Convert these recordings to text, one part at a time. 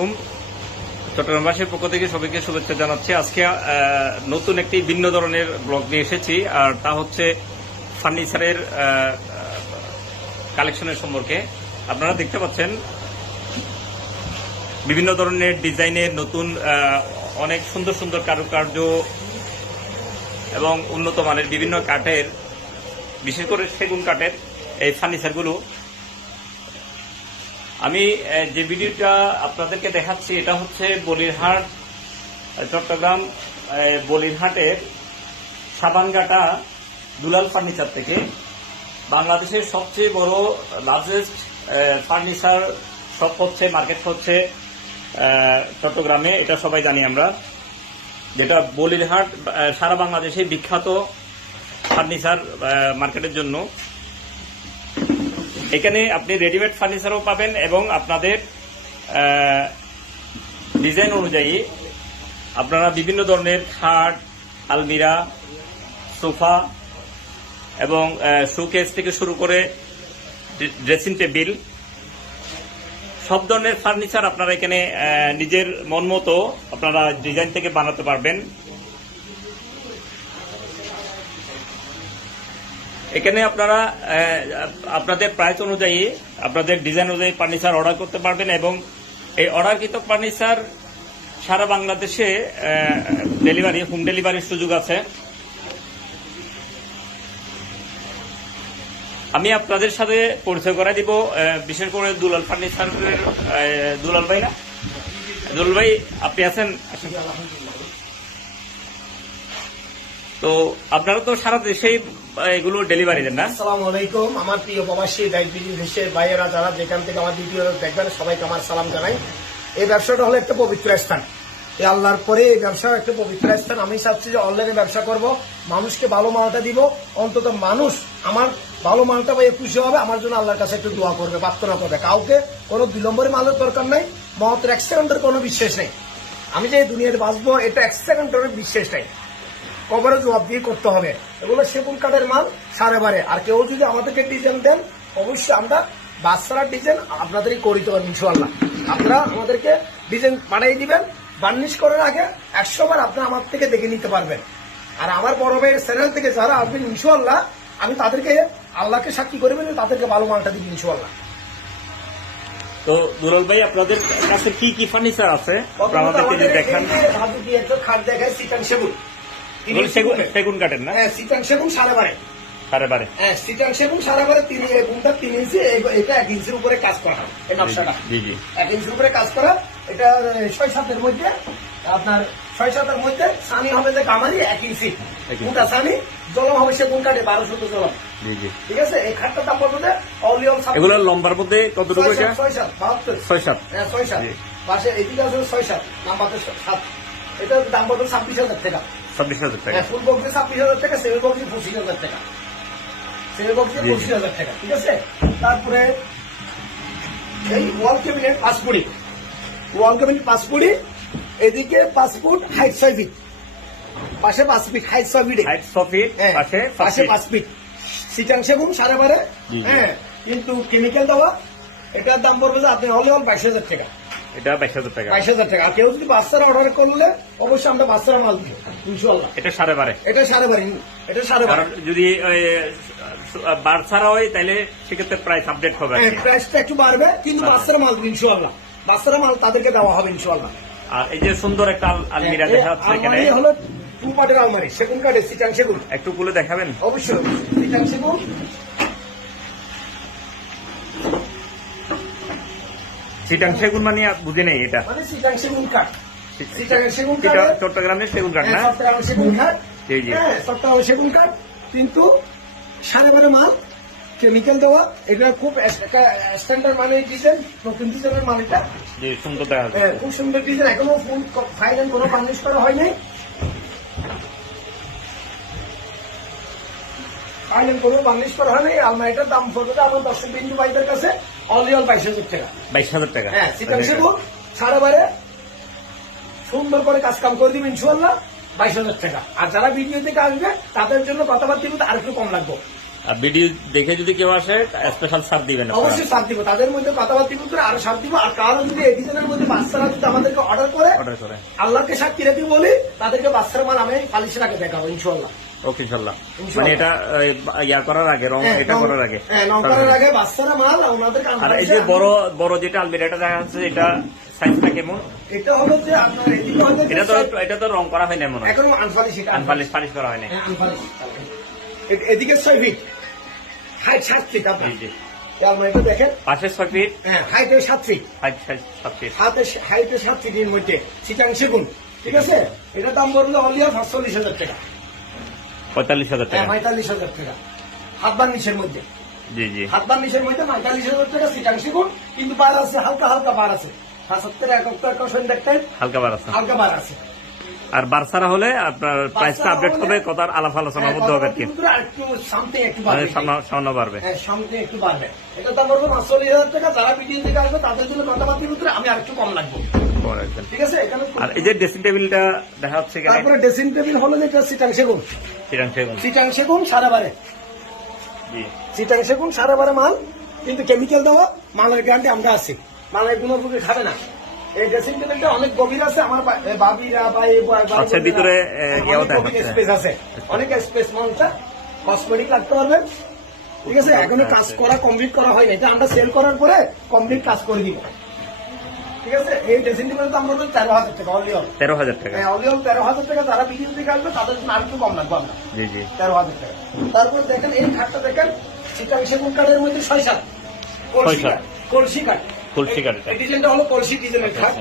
আলাইকুম। চট্টগ্রামবাসীর পক্ষ থেকে সবাইকে শুভেচ্ছা জানাচ্ছি। আজকে নতুন একটি ভিন্ন ধরনের ব্লগ নিয়ে এসেছি, আর তা হচ্ছে ফার্নিচারের কালেকশনের সম্পর্কে। আপনারা দেখতে পাচ্ছেন, বিভিন্ন ধরনের ডিজাইনের নতুন অনেক সুন্দর সুন্দর কারুকার্য এবং উন্নত মানের বিভিন্ন কাঠের, বিশেষ করে সেগুন কাঠের এই ফার্নিচারগুলো। আমি যে ভিডিওটা আপনাদেরকে দেখাচ্ছি, এটা হচ্ছে বলিরহাট চট্টগ্রাম বলিরহাটের সাবানঘাটা দুলাল ফার্নিচার থেকে। বাংলাদেশের সবচেয়ে বড় লার্জেস্ট ফার্নিচার শপ হচ্ছে মার্কেট হচ্ছে চট্টগ্রামে, এটা সবাই জানি আমরা। যেটা বলিরহাট সারা বাংলাদেশে বিখ্যাত ফার্নিচার মার্কেটের জন্য। এখানে আপনি রেডিমেড ফার্নিচারও পাবেন এবং আপনাদের ডিজাইন অনুযায়ী আপনারা বিভিন্ন ধরনের খাট, আলমিরা, সোফা এবং শোকেস থেকে শুরু করে ড্রেসিং টেবিল সব ধরনের ফার্নিচার আপনারা এখানে নিজের মন মতো আপনারা ডিজাইন থেকে বানাতে পারবেন। এখানে আপনারা আপনাদের প্রাইস অনুযায়ী আপনাদের ডিজাইন অনুযায়ী ফার্নিচার অর্ডার করতে পারবেন এবং এই অর্ডারকৃত ফার্নিচার সারা বাংলাদেশে ডেলিভারি হোম ডেলিভারির সুযোগ আছে। আমি আপনাদের সাথে পরিচয় করে দিব বিশেষ করে দুলাল ফার্নিচারের আহ, দুলাল ভাই না? দুলাল ভাই আপনি আছেন? তো আপনারা তো সারা দেশেই এগুলো ডেলিভারি দেন না। আসসালামু আলাইকুম। আমার প্রিয় প্রবাসী ডায়াবেটিস দেশের ভাইয়েরা যারা যেখান থেকে আমার ভিডিও দেখবেন, সবাইকে আমার সালাম জানাই। এই ব্যবসাটা হলো একটা পবিত্র স্থান। এই আল্লাহর পরে এই ব্যবসা একটা পবিত্র স্থান। আমি চাচ্ছি যে অনলাইনে ব্যবসা করব, মানুষকে ভালো মালটা দিব। অন্তত মানুষ আমার ভালো মালটা পাইয়ে খুশি হবে, আমার জন্য আল্লাহর কাছে একটু দোয়া করবে, প্রার্থনা করবে। কাউকে কোনো বিলম্বরে মালের দরকার নাই মহতের এক সেকেন্ডের কোনো বিশ্বাস নেই। আমি যে দুনিয়াতে বাঁচবো, এটা এক সেকেন্ডের বিশ্বাস নেই। কভারে জবাব দিয়ে করতে হবে। এগুলো সেগুন কাঠের মাল সাড়ে বারে। আর কেউ যদি আমাদেরকে ডিজাইন দেন অবশ্যই আমরা বাচ্চারা ডিজাইন আপনাদেরই করে দিতে ইনশাল্লাহ আপনারা আমাদেরকে ডিজাইন বানিয়ে দিবেন বার্নিশ করার আগে একশো বার আপনারা আমার থেকে দেখে নিতে পারবেন। আর আমার বড় ভাইয়ের চ্যানেল থেকে যারা আসবেন ইনশাল্লাহ আমি তাদেরকে আল্লাহকে সাক্ষী করবেন তাদেরকে ভালো মালটা দিবি ইনশাল্লাহ তো দুলাল ভাই আপনাদের কাছে কি কি ফার্নিচার আছে? আমাদেরকে দেখান। খাট দেখায় সিটান সেগুন সেগুন কাঠের না? হ্যাঁ সেগুন সাড়ে বারে। সাড়ে বারে। হ্যাঁ সিটাং সেগুন সারা বারে তিন গুণটা তিন ইঞ্চি এটা এক ইঞ্চির উপরে কাজ করা এই নকশাটা। জি জি এক ইঞ্চির উপরে কাজ করা এটা ছয় সাতের মধ্যে আপনার ছয় সাতের মধ্যে সানি হবে যে কামারি এক ইঞ্চি। এক সানি জলম হবে সে গুণ কাটে বারোশো তো জলম। ঠিক আছে? এই খাটটা দাম পড়বে অলিয়ম এগুলো লম্বার মধ্যে কতটুকু এটা? ছয় সাত বাহাত্তর। ছয় সাত। হ্যাঁ ছয় সাত। পাশে এদিকে আছে ছয় সাত নাম্বার সাত। এটার দাম পড়বে ছাব্বিশ হাজার টাকা। ছাব্বিশ হাজার টাকা। হ্যাঁ ফুল বক্সে ছাব্বিশ হাজার টাকা সেমি বক্সে পঁচিশ হাজার টাকা। সেমি বক্সে। পঁচিশ হাজার টাকা ঠিক আছে? তারপরে এই ওয়াল ক্যাবিনেট পাঁচ ফুটি ওয়াল ক্যাবিনেট পাঁচ ফুটি এদিকে পাঁচ ফুট হাইট ছয় ফিট পাশে পাঁচ ফিট হাইট ছয় ফিট হাইট ছ ফিট হ্যাঁ, পাশে পাঁচ পাশে। পাঁচ ফিট সিটাং সেগুন সাড়ে বারে। হ্যাঁ কিন্তু কেমিক্যাল দেওয়া এটার দাম পড়বে যে আপনি হলে হল বাইশ হাজার টাকা। এটা বাইশ হাজার টাকা। বাইশ হাজার টাকা। আর কেউ যদি বাচ্চারা অর্ডার করলে অবশ্যই আমরা বাচ্চারা মাল দিব ইনশাল্লাহ এটা সাড়ে বারে। এটা সাড়ে বারে এটা সাড়ে বারে। যদি বার ছাড়া হয় তাহলে সেক্ষেত্রে প্রাইস আপডেট হবে আর হ্যাঁ। প্রাইসটা একটু বাড়বে কিন্তু। বাচ্চারা মাল দিবে ইনশাল্লাহ বাচ্চারা মাল তাদেরকে দেওয়া হবে ইনশাল্লাহ আর এই যে সুন্দর একটা আলমিরা দেখা যাচ্ছে এখানে। হলো টু পার্টের আলমারি সেগুন কাঠে সিটাং সেগুন। একটু খুলে দেখাবেন? অবশ্যই সিটাং সেগুন সিটাং সেগুন মানে বুঝে নেই এটা। মানে সিটাং সেগুন কাঠ। সিটাং সেগুন এটা কাঠ চট্টগ্রামের সেগুন কাঠ না? হ্যাঁ, চট্টগ্রামের সেগুন কাঠ। জি, জি। হ্যাঁ চট্টগ্রামের সেগুন কাঠ। কিন্তু সাড়ে বারো মাল কেমিক্যাল দেওয়া এটা খুব স্ট্যান্ডার্ড মানে ডিজাইন নতুন ডিজাইনের মাল এটা। যে সুন্দর দেখা হ্যাঁ, খুব সুন্দর ডিজাইন এখনও ফুল ফাইনাল কোনো বার্নিশ করা হয় নাই। ফাইনাল কোনো বার্নিশ করা হয় নাই আলমারিটার দাম পড়বে আমার দর্শক বিন্দু ভাইদের কাছে অনলি অল বাইশ হাজার টাকা। বাইশ হাজার টাকা। হ্যাঁ সিটাং সেবু সাড়ে বারে সুন্দর করে কাজ কাম করে দিবেন ইনশাল্লাহ বাইশ হাজার টাকা। আর যারা ভিডিও থেকে আসবে তাদের জন্য কথাবার্তা কিন্তু আর একটু কম লাগবে। আর ভিডিও দেখে যদি কেউ আসে স্পেশাল ছাড় দিবেন আপনারা। অবশ্যই সার দিব তাদের মধ্যে কথাবার্তা বলতে আরও সার দিব। আর কারও যদি এই ডিজাইনের মধ্যে বাচ্চারা যদি আমাদেরকে অর্ডার করে অর্ডার করে। আল্লাহকে সাক্ষী রেখে বলি তাদেরকে বাচ্চার মাল আমি পালিশের আগে দেখাবো ইনশাল্লাহ ওকে ইনশাল্লাহ। মানে এটা ইয়া করার আগে রং হ্যাঁ, এটা করার আগে। হ্যাঁ করার আগে বাচ্চারা মাল ওনাদেরকে আর এই যে বড় বড় যেটা আলমিরাটা দেখা যাচ্ছে এটা সাইজটা কেমন এটা হলো যে আপনার এদিকে হলো এটা তো এটা তো রং করা হয়নি মনে এখনও আনপালিশ এটা আনপালিশ পালিশ করা হয়নি আনপালিশ এ- এদিকে ছয় ফিট হাইট সাত ফিট আপনার। জি জি। আলমারিটা দেখেন। পাশে ছয় ফিট হ্যাঁ হাইটে সাত ফিট হাইট সাত ফিট হাতে হাইটে সাত ফিটের মধ্যে। চিটাং সেগুন। ঠিক আছে? এটা দাম বলল অনলি সাতচল্লিশ হাজার টাকা। পঁয়তাল্লিশ হাজার হ্যাঁ টাকা। পঁয়তাল্লিশ হাজার টাকা। হাত বার নিচের মধ্যে। জি জি। হাত বার নিচের মধ্যে পঁয়তাল্লিশ হাজার টাকা চিটাং সেগুন কিন্তু বার আছে হালকা হালকা বার আছে। সাতসত্তর একাত্তর একশো দেখতেন হালকা বার আছে। হালকা বার আছে। আর বার্সারা হলে আপনার প্রাইসটা আপডেট হবে কত আলাপ আলোচনার মধ্যে হবে আর কি। সামথিং একটু মানে বাড়বে সামনে সামনে বাড়বে। হ্যাঁ একটু বাড়বে। এটা দাম পড়বে পাঁচচল্লিশ হাজার টাকা যারা ভিডিও থেকে আসবে তাদের জন্য কথাবার্তার ভিতরে আমি আরেকটু কম লাগবো। ঠিক আছে আর এই যে ড্রেসিং টেবিলটা দেখা যাচ্ছে তারপরে ড্রেসিং টেবিল হলো যেটা সিটাং সেগুন। চিরাং সেগুন। সিটাং সেগুন সারা বারে। সিটাং সেগুন সারা বারে মাল কিন্তু কেমিক্যাল দেওয়া মালের গ্যারান্টি আমরা আছি। মালের কোনো রুগী খাবে না। এই ড্রেসিং টেবিলটা অনেক গভীর আছে আমার বাবিরা বা এই আচ্ছা, ভিতরে। স্পেস আছে। অনেক স্পেস কসমেটিক পারবে। ঠিক আছে এখনও কাজ করা কমপ্লিট করা হয়নি। এটা আমরা সেল করার পরে কমপ্লিট কাজ করে দিব। ঠিক আছে? এই ড্রেসিং টেবিল তো আমরা তেরো হাজার টাকা অনলি তেরো হাজার টাকা। হ্যাঁ অনলি তেরো হাজার টাকা যারা ভিডিও থেকে আসবে তাদের জন্য আর একটু কম লাগবে আমরা। জি জি। তেরো হাজার টাকা। তারপর দেখেন এই খাটটা দেখেন চিটাং সেগুন কাঠের মধ্যে ছয় সাত। কলসি কাঠ কলসি কাঠ। কলসি কাঠ। এটা। এই ডিজাইনটা হলো কলসি ডিজাইনের খাট।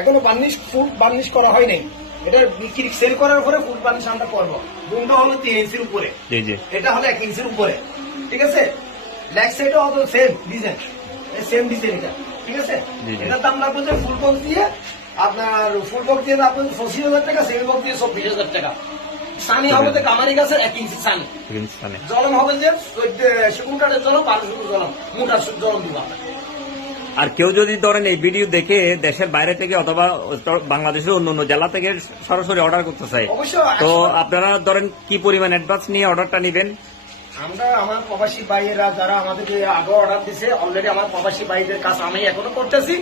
এখনও বার্নিশ ফুল বার্নিশ করা হয় নাই। এটা বিক্রি সেল করার পরে ফুল বার্নিশ আমরা করব। দুটো হলো তিন ইঞ্চির উপরে। জি জি। এটা হলো এক ইঞ্চির উপরে। ঠিক আছে? লেগ সাইডও হলো সেম ডিজাইন সেম ডিজাইন এটা। ঠিক আছে? জি, জি। এটার দাম লাগবে যে ফুল বক্স দিয়ে আপনার ফুল বক্স দিয়ে আপনার পঁচিশ হাজার টাকা সেমি বক্স দিয়ে চব্বিশ হাজার টাকা। সানি হবে যে কামারি গাছের এক ইঞ্চি সানি। জলম হবে যে সেগুন কাঠের জলম বারোশো জলম মোটা জলম দিব। আর কেউ যদি ধরেন এই ভিডিও দেখে দেশের বাইরে থেকে অথবা বাংলাদেশের অন্য অন্য জেলা থেকে সরাসরি অর্ডার করতে চাই তো আপনারা ধরেন কি পরিমাণ অ্যাডভান্স নিয়ে অর্ডারটা নেবেন? আমরা আমার প্রবাসী ভাইয়েরা যারা আমাদেরকে আগে অর্ডার দিছে অলরেডি আমার প্রবাসী ভাইদের কাজ আমি এখনও করতেছি।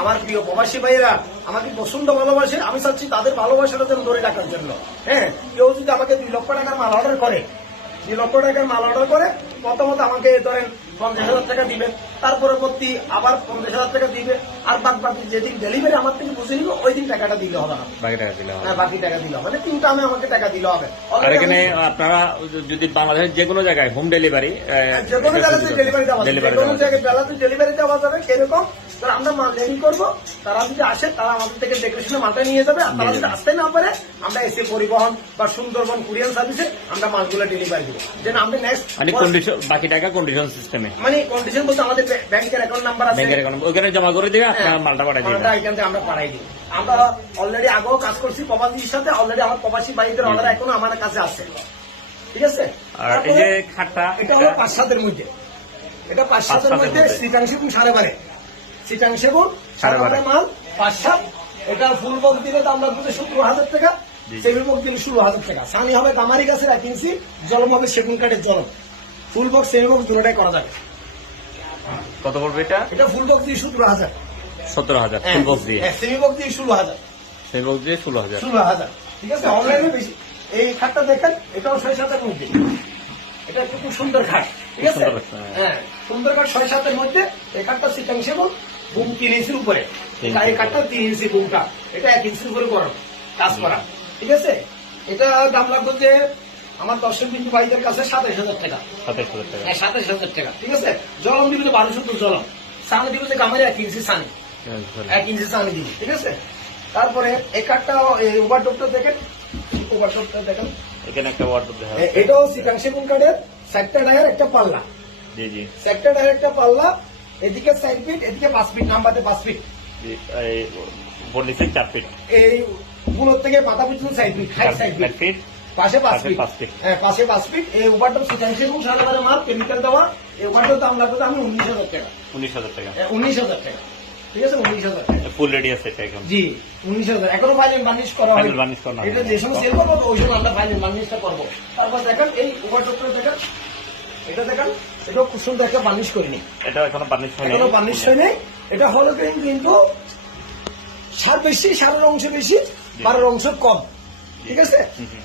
আমার প্রিয় প্রবাসী ভাইয়েরা, আমাকে প্রচণ্ড ভালোবাসে। আমি চাচ্ছি তাদের ভালোবাসাটা যেন ধরে রাখার জন্য। হ্যাঁ কেউ যদি আমাকে দুই লক্ষ টাকার মাল অর্ডার করে, দুই লক্ষ টাকার মাল অর্ডার করে, প্রথমত আমাকে ধরেন পঞ্চাশ হাজার টাকা দিবে তার পরবর্তী আবার পঞ্চাশ হাজার টাকা দিবে আর বাদ বাকি যেদিন ডেলিভারি আমার থেকে বুঝে নিবে ওই দিন টাকাটা দিলে হবে না। বাকি টাকা দিলে হবে। হ্যাঁ, বাকি টাকা দিলে হবে। মানে টাইমে আমি আমাকে টাকা দিলে হবে। আর এখানে আপনারা যদি বাংলাদেশের যে কোনো জায়গায় হোম ডেলিভারি যে কোনো জায়গাতে ডেলিভারি দেওয়া যাবে। যে কোনো জায়গায় বেলাতে ডেলিভারি দেওয়া যাবে কীরকম তারা আমরা মাল রেডি করব। তারা যদি আসে তারা আমাদের থেকে দেখে শুনে মালটা নিয়ে যাবে। আর তারা যদি আসতে না পারে আমরা এসে পরিবহন বা সুন্দরবন কুরিয়ান সার্ভিসে আমরা মালগুলো ডেলিভারি দেবো। যেন আমরা নেক্সট মানে কন্ডিশন বাকি টাকা কন্ডিশন সিস্টেমে মানে কন্ডিশন বলতে আমাদের ব্যাংকের অ্যাকাউন্ট নাম্বার আছে। ব্যাংকের অ্যাকাউন্ট ওখানে জমা করে দিয়ে আপনার হ্যাঁ, মালটা মালটা দিবেন এখান থেকে আমরা পাঠাই দিই। আমরা অলরেডি আগেও কাজ করছি প্রবাসীর সাথে অলরেডি আমার প্রবাসী বাইকের জি, অর্ডার এখনও আমার কাছে আছে। ঠিক আছে? আর এই যে খাটটা এটা হলো পাঁচ সাতের মধ্যে। এটা পাঁচ সাতের মধ্যে। শ্রীকাংশ সাড়ে বারে। সাড়ে বারে। বারে। মাল পাঁচ সাত। এটা ফুল বক দিলে দাম লাগবে সত্তর হাজার টাকা। সেমি বক দিলে ষোলো হাজার টাকা। সানি হবে কামারি গাছের এক ইঞ্চি জলম হবে সেগুন কাঠের জলম। ফুল বক্স সেমি দুটোটাই করা যাবে। কত পড়বে এটা? এটা ফুল দিয়ে সতেরো হাজার। সতেরো হাজার ফুল বক্স দিয়ে। সেমি বক্স দিয়ে ষোলো হাজার। বক্স দিয়ে ষোলো হাজার। ষোলো হাজার। ঠিক আছে অনলাইনে বেশি। এই খাটটা দেখেন এটাও ছয় সাতের মধ্যে। এটা একটু খুব সুন্দর খাট। ঠিক আছে? হ্যাঁ। হ্যাঁ সুন্দর খাট ছয় সাতের মধ্যে। এই খাটটা শীতাংশ এবং বুম তিন ইঞ্চির উপরে। এই ইঞ্চি। তিন ইঞ্চি বুমটা। এটা এক ইঞ্চির উপরে গরম কাজ করা। ঠিক আছে? এটা দাম লাগবে যে আমার দর্শক বিন্দু ভাইদের কাছে সাতাইশ হাজার টাকা। সাতাইশ হাজার টাকা। হ্যাঁ হাজার টাকা। ঠিক আছে? জলম দিবে যে বারোশো তো জলম। সামনে দিবে যে কামারে এক ইঞ্চি সানি। এক ইঞ্চি চানি দিবি। ঠিক আছে? তারপরে এই কাঠটা ওভার ওভারডোপটা দেখেন। ওভারডোপটা দেখেন। এখানে একটা দেখা এটাও সিকাং সেগুন কাঠের চারটা ডায়ের একটা পাল্লা। জি জি। চারটা ডায়ের একটা পাল্লা। এদিকে চার ফিট এদিকে পাঁচ ফিট নাম্বারে পাঁচ ফিট চার ফিট এই গুলোর থেকে মাথা পর্যন্ত চার ফিট চার ফিট পাশে পাঁচ ফিট। হ্যাঁ পাশে পাঁচ ফিট এই কেমিক্যাল দেওয়া। এই ওভারডোপ দাম লাগবে আমি উনিশ হাজার টাকা। উনিশ হাজার টাকা। হ্যাঁ, উনিশ হাজার টাকা। ঠিক আছে উনিশ হাজার টাকা। ফুল রেডি আছে এটা এখন জি উনিশ হাজার। এখনও ফাইনাল বার্নিশ করা হয় এটা হয়নি। যে সময় সেল করব ওই সময় আমরা ফাইনাল বার্নিশটা করব। তারপর দেখেন এই ওভারটপটা দেখেন। এটা দেখেন। এটাও খুব সুন্দর একটা বার্নিশ করিনি এটা এখনও বার্নিশ হয়নি। এখনও বার্নিশ হয়নি। এটা হলো কিন্তু কিন্তু সার বেশি সারের অংশ বেশি বারের অংশ কম। ঠিক আছে?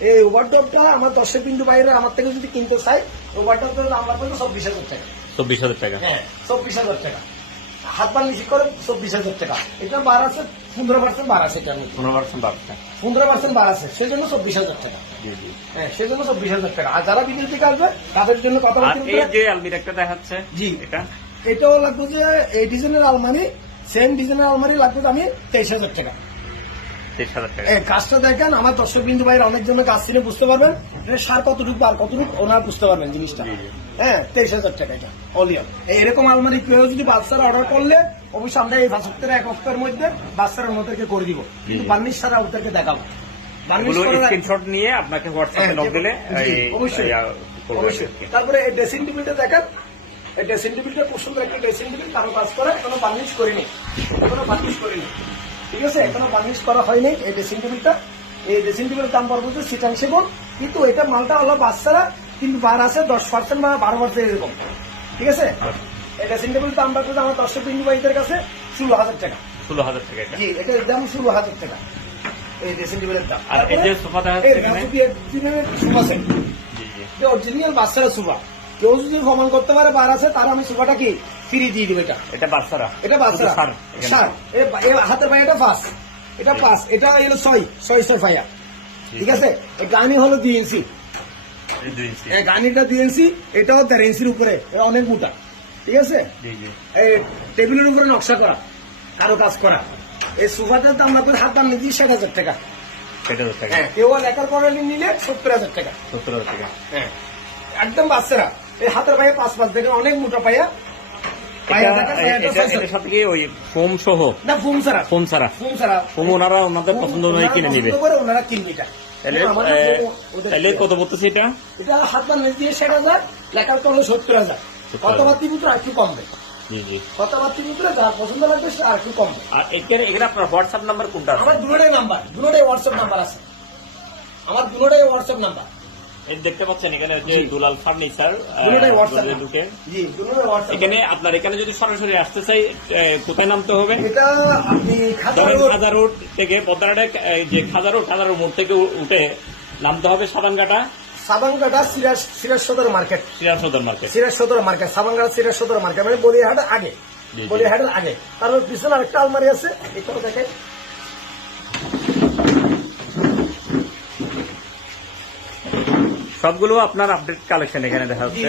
এই ওভারডপটা আমার দশের বিন্দু বাইরে আমার থেকে যদি কিনতে চাই ওভারডপটার দাম সব চব্বিশ হাজার টাকা। চব্বিশ হাজার টাকা। হ্যাঁ চব্বিশ হাজার টাকা। হাত বার নিচে করে চব্বিশ হাজার টাকা। এটা বার আছে পনেরো পার্সেন্ট বার আছে এটার মধ্যে। পনেরো পার্সেন্ট বাড়ছে পনেরো পার্সেন্ট বার আছে সেই জন্য চব্বিশ হাজার টাকা। হ্যাঁ সেই জন্য চব্বিশ হাজার টাকা। আর যারা বিদেশ থেকে আসবে তাদের জন্য কথা এই যে আলমিরা একটা দেখাচ্ছে জি। এটা? এটাও লাগবে যে এই ডিজাইনের আলমারি সেম ডিজাইনের আলমারি লাগবে যে আমি তেইশ হাজার টাকা। তেইশ হাজার টাকা। কাজটা দেখেন আমার দর্শক বিন্দু ভাইয়ের অনেক জন্য কাজ চিনে বুঝতে পারবেন। এটা সার কতটুকু বার কতটুকু ওনারা বুঝতে পারবেন জিনিসটা। হ্যাঁ তেইশ হাজার টাকা এটা অলিয়ন এরকম আলমারি কেউ যদি বাচ্চারা অর্ডার করলে অবশ্যই আমরা এই সপ্তাহের এক সপ্তাহের মধ্যে বাচ্চারা ওদেরকে করে দিব। কিন্তু বার্নিশ ছাড়া ওদেরকে দেখাবো। স্ক্রিনশট নিয়ে আপনাকে হোয়াটসঅ্যাপে হ্যাঁ, নক দিলে অবশ্যই। তারপরে এই ড্রেসিং টেবিলটা দেখেন। এই ড্রেসিং টেবিলটা খুব সুন্দর একটা ড্রেসিং টেবিল কারও কাজ করে এখনও বার্নিশ করিনি। এখনও বার্নিশ করিনি। ঠিক আছে? এখনও বার্নিশ করা হয়নি এই ড্রেসিং টেবিলটা এই ড্রেসিং টেবিলের দাম পড়ব যে সিটাং সেবন কিন্তু এটা মালটা হলো বাচ্চারা কিন্তু বার আছে দশ পার্সেন্ট বা বারো পার্সেন্ট এরকম। ঠিক আছে? এই ড্রেসিং টেবিল দাম পড়ব আমার দশটা বাইদের কাছে ষোলো হাজার টাকা। ষোলো হাজার টাকা জি এটার দাম ষোলো হাজার টাকা। এই ড্রেসিং টেবিলের দাম। আর এই যে সোফা দেখাচ্ছে সোফা সেট। অরিজিনাল বাচ্চারা কেউ যদি প্রমাণ করতে পারে বার আছে তার আমি সুবাটা কি? ফ্রি দিয়ে দিব এটা। এটা বাচ্চারা। এটা বাচ্চারা। সার হাতের পায়ে এটা পাঁচ এটা পাঁচ এটা হলো ছয় ছয় ছয় পায়া ঠিক আছে? এই গানি হলো দুই ইঞ্চি এই গানিটা দুই ইঞ্চি এটাও দেড় ইঞ্চির উপরে। এটা অনেক মোটা। ঠিক আছে? এই টেবিলের উপরে নকশা করা কারও কাজ করা। এই সোফাটার দাম লাগবে হাত দাম নিচ্ছি ষাট হাজার টাকা? হ্যাঁ কেউ লেখার পরে নিলে সত্তর হাজার টাকা। সত্তর হাজার টাকা। হ্যাঁ একদম বাচ্চারা। এই হাতের পায়ে পাঁচ পাঁচ দেখেন অনেক মোটা পায়া। এটা সাথে কি ওই ফোম সহ? না ফুম ছাড়া। ফোম ছাড়া? ফুম ছাড়া। ফোম ওনারা ওনাদের পছন্দ অনুযায়ী কিনে নিবে। ওনারা কিনবে এটা। তাহলে কত বলতেছে এটা? এটা হাত বানিয়ে দিয়ে ষাট হাজার লেখার করলে সত্তর হাজার। কথাবার্তি ভিতরে আর একটু কমবে। জি জি। কথাবার্তি ভিতরে যার পছন্দ লাগবে সে আর একটু কমবে। আর এখানে আপনার হোয়াটসঅ্যাপ নাম্বার কোনটা আছে? আমার দুটোটাই নাম্বার দুটোটাই হোয়াটসঅ্যাপ নাম্বার আছে। আমার দুটোটাই হোয়াটসঅ্যাপ নাম্বার এই দেখতে পাচ্ছেন এখানে যে দুলাল ফার্নিচার এখানে আপনার এখানে যদি সরাসরি আসতে চাই কোথায় নামতে হবে? খাজা রোড। থেকে পদ্মারাটে যে খাজা রোড খাজা রোড মোড় থেকে উঠে নামতে হবে সাবানঘাটা। সাবানকাটা সিরাজ সিরাজ সদর মার্কেট। শ্রীরাম সদর মার্কেট। সিরাজ সদর মার্কেট সাবানকাটা সিরাজ সদর মার্কেট মানে বলিহাটের আগে। বলিহাটের আগে। তারপর পিছনে আরেকটা আলমারি আছে। এটাও দেখে সবগুলো আপনার আপডেট কালেকশন এখানে দেখা যাচ্ছে।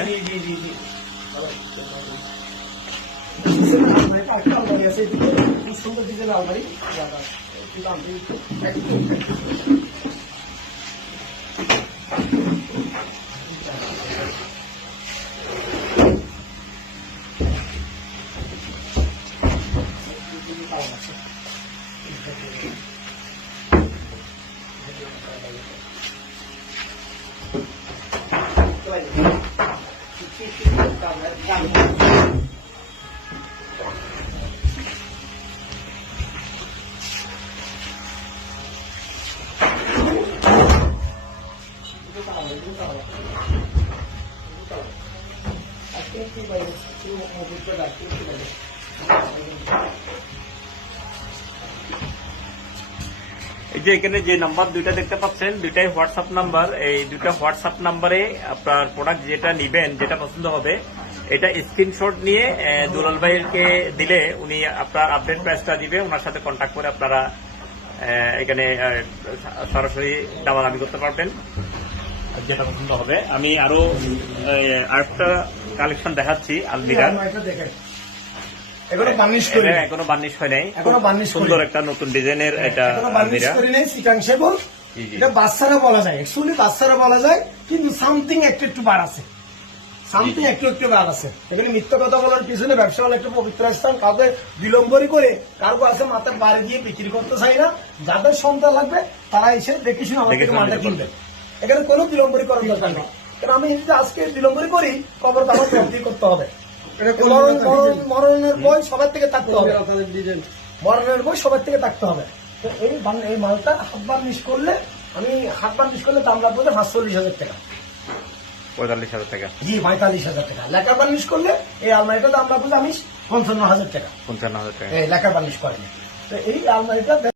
সুন্দর ডিজাইন আলমারি এই যে এখানে যে নাম্বার দুইটা দেখতে পাচ্ছেন, দুইটাই হোয়াটসঅ্যাপ নাম্বার। এই দুইটা হোয়াটসঅ্যাপ নাম্বারে আপনার প্রোডাক্ট যেটা নিবেন, যেটা পছন্দ হবে, এটা স্ক্রিনশট নিয়ে দুলাল ভাইকে দিলে উনি আপনার আপডেট প্রাইসটা দিবে ওনার সাথে কন্ট্যাক্ট করে আপনারা এখানে সরাসরি দামাদামি করতে পারবেন। যেটা পছন্দ হবে। আমি আরও আরেকটা কালেকশন দেখাচ্ছি আলমিরা। বার্নিশ করি এখনও বার্নিশ হয় নাই। এখনও বার্নিশ সুন্দর একটা নতুন ডিজাইনের এটা আলমিরা। করি নাই। এটা বাচ্চারা বলা যায়। অ্যাকচুয়ালি বাচ্চারা বলা যায় কিন্তু সামথিং একটু একটু বার আছে। সামথিং একটু একটু বার আছে। এখানে মিথ্যা কথা বলার পিছনে ব্যবসা হলো একটা পবিত্র স্থান কাউকে বিলম্বরই করে কারও আছে মাথার বাড়ি দিয়ে বিক্রি করতে চাই না। যাদের সন্তান লাগবে তারা এসে দেখে শুনে শুনে মালটা কিনবে। এখানে কোনো বিলম্বরই করার দরকার নেই। কারণ আমি যদি আজকে বিলম্বরই করি খবর তো আমার প্রাপ্তি করতে হবে। মরণ- মরণ- মরণের বই সবার থেকে থাকতে হবে। মরণের বই সবার থেকে থাকতে হবে। তো এই এই মালটা হাত বার্নিশ করলে আমি হাত বার্নিশ করলে দাম রাখব যে পাঁচচল্লিশ হাজার টাকা। পঁয়তাল্লিশ হাজার টাকা। জি পঁয়তাল্লিশ হাজার টাকা। লেখা বার্নিশ করলে এই আলমারিটা দাম রাখব আমি পঞ্চান্ন হাজার টাকা। পঞ্চান্ন হাজার টাকা। এই লেখা বার্নিশ করেনি। তো এই আলমারিটা